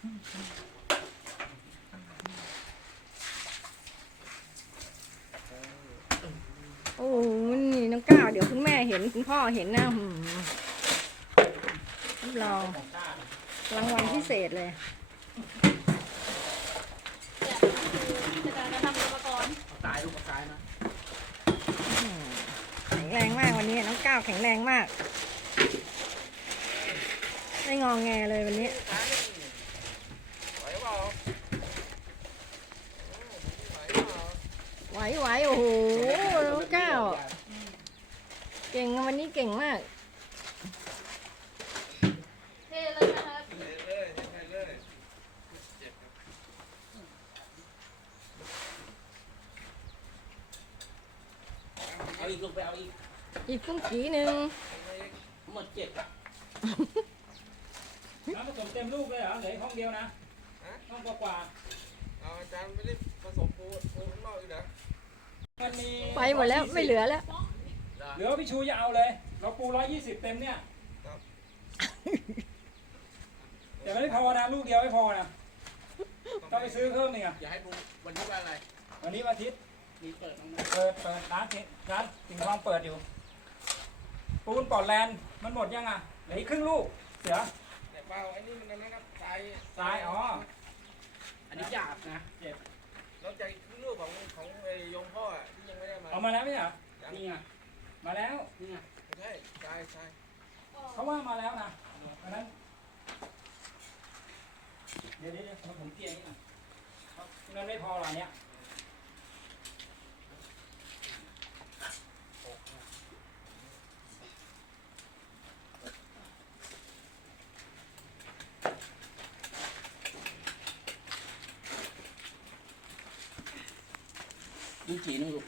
โอ้โหนี่น้องก้าวเดี๋ยวคุณแม่เห็นคุณพ่อเห็นนะหืมรับรองรางวัลพิเศษเลยจะการกระทำอุปกรณ์ตายลูกตายนะอืมแข็งแรงมากวันนี้น้องก้าวแข็งแรงมาก ไม่งองแงเลยวันนี้ ไหวเปล่า ไหวไหวโอ้โหน้องก้าวเก่งวันนี้เก่งมาก เทเลยนะครับเลยไหวเลยเจ็บครับเอาอีกลูกไปเอาอีกอีกฟุ้งกีหนึ่งหมดเจ็ดน้ำผสมเต็มลูกเลยเหรอเหลือห้องเดียวนะห้องกว่าอาจารย์ไม่ได้ผสมปูปูข้างนอกอีกนะ ๆ มันมีไปหมดแล้วไม่เหลือแล้ว เหลือพี่ชูจะเอาเลย เราปูร้อยยี่สิบเต็มเนี่ยแต่ไม่พอนะลูกเดียวไม่พอนะต้องไปซื้อเพิ่มนี่อะอย่าให้ปูวันนี้ว่าอะไร วันนี้วันอาทิตย์มีเปิดบ้างไหมเปิดเปิดร้านเทร้านสิงห์ทองเปิดอยู่ ปูนปอดแลนด์มันหมดยังอะเหลืออีกครึ่งลูกเสือเนี่ยเปล่าไอ้นี่มันนั่นนะครับทรายซ้ายอ๋ออันนี้หยาบนะนอกจากลูกของของไอ้ยงพ่ออะ เอามาแล้วไม่ใช่เหรอนี่ไงมาแล้วนี่ไงไม่ใช่ทรายทรายเขาว่ามาแล้วนะเพราะนั้น เดี๋ยวเดี๋ยวเดี๋ยวผมเตรียมนี่หน่อยเพราะงั้นไม่พอหรอเนี่ย นี่จีนึงลูก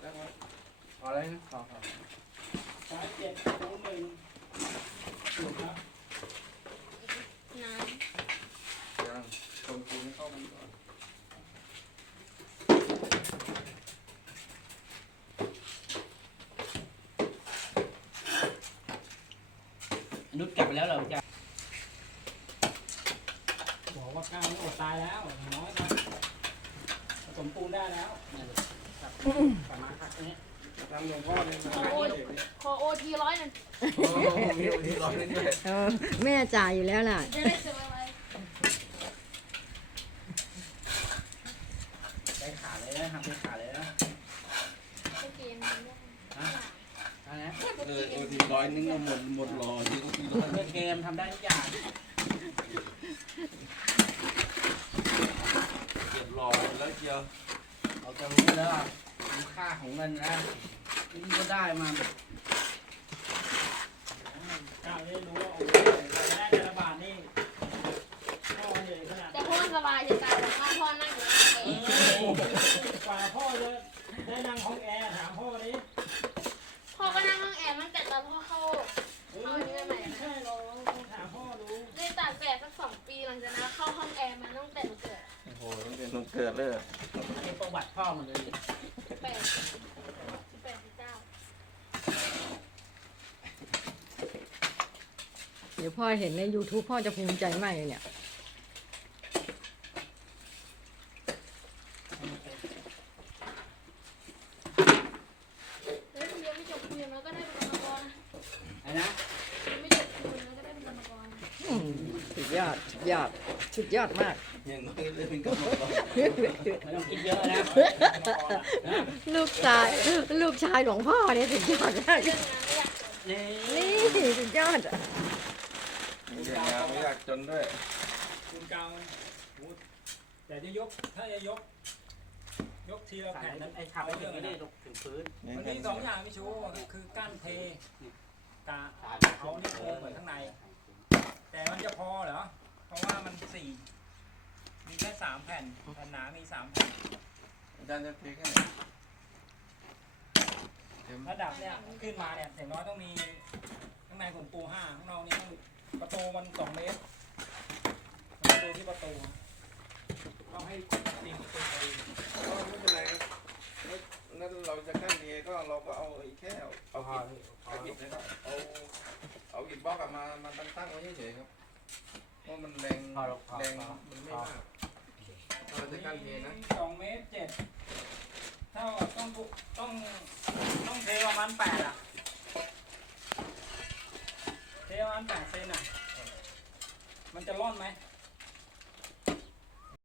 ได้ไหมพอแล้วนะพอพอสายเจ็ดปูหนึ่งถูกครับน้ยังคนปูให้เข้ากันก่อนนุชกลับไปแล้วเหรอจ๊ะบอกว่าก้าวนี่อดตายแล้วอย่างน้อยนะผ สมปูนได้แล้วประมาณพักนี้ทำหลวงพ่อเนี่ยมาให้เด็กเนี่ยำขอโอทีร้อยหนึ่งโอ้โหมีโอทีร้อยเลยด้วยเออแม่จ่ายอยู่แล้วล่ะ จะได้เจออะไรได้ขาเลยนะทำเป็นขาเลยนะก็เกมนี้อันนี้เลยโอทีร้อยนึงก็หมดหมดรอที่โอทีร้อยเล่นเกมทำได้ทุกอย่าง เก็บรอแล้วเชียวเราจะรู้แล้วว่าคุณค่าของเงินนะที่ก็ได้มาก้าวนี่รู้ว่าโอ้โหได้แต่ละบาทนี่พ่อเหนื่อยขนาดแต่พ่อสบายจะตายแต่ว่าพ่อนั่งอยู่เองกว่าพ่อจะได้นั่งห้องแอร์ถามพ่อนี้พ่อก็นั่งห้องแอร์ตั้งแต่ตอนพ่อเข้าเออไม่ใช่หรอกต้องถามพ่อดูได้ตากแดดสักสองปีหลังจากนั้นเข้าห้องแอร์มาตั้งแต่หนูเกิดโอ้โหต้องเป็นต้องเกิดเลยเป็นประวัติพ่อหมดเลยแปดสิบแปดสิบเก้าเดี๋ยวพ่อเห็นใน YouTube พ่อจะภูมิใจมากเลยเนี่ย แล้วเรียนไม่จบคืนแล้วก็ได้เป็นกรรมกร ไอ้นะ เรียนไม่จบคืนแล้วก็ได้เป็นกรรมกร อืมสุด ยอดสุดยอดสุดยอดมาก อย่างน้อยเลยเป็นกำลังรอไม่ต้องคิดเยอะนะลูกชาย ลูกชายหลวงพ่อเนี่ยสุดยอดมากเรื่องงานไม่อยากจบนี่นี่สุดยอดอะมีเรื่องงานไม่อยากจนด้วยคุณกาวโอ้โหแต่จะยกถ้าจะยก ยกทีละสายแผ่นนั้นไอ้ทำไว้ถึงไม่ได้ตกถึงพื้น มันมีสองอย่างพี่ชูคือคือก้านเทกา สี่มีแค่สามแผ่นแผ่นหนามีสามแผ่นอาจารย์จะเทแค่ไหนเต็มระดับเนี่ยขึ้นมาเนี่ยอย่างน้อยต้องมีข้างในผมปูห้าข้างนอกนี่ต้องประตูมันสองเมตรประตูที่ประตูต้องให้ตีประตูพอดีก็ไม่เป็นไรครับนั่นเราจะขั้นเทก็เราก็เอาไอ้แค่เอาเอาอิฐเอาอิฐนะครับเอาเอาอิฐบล็อกอะมามาตั้งตั้งไว้เฉยๆครับ เพราะมันแรงพอแล้วพอแรงพอ มันไม่มากถ้าเราจะกั้นเทนะสองเมตรเจ็ดเท่ากับต้องปุต้องต้องเทประมาณแปดอะ เทประมาณแปดเซนอะ มันจะร่อนไหม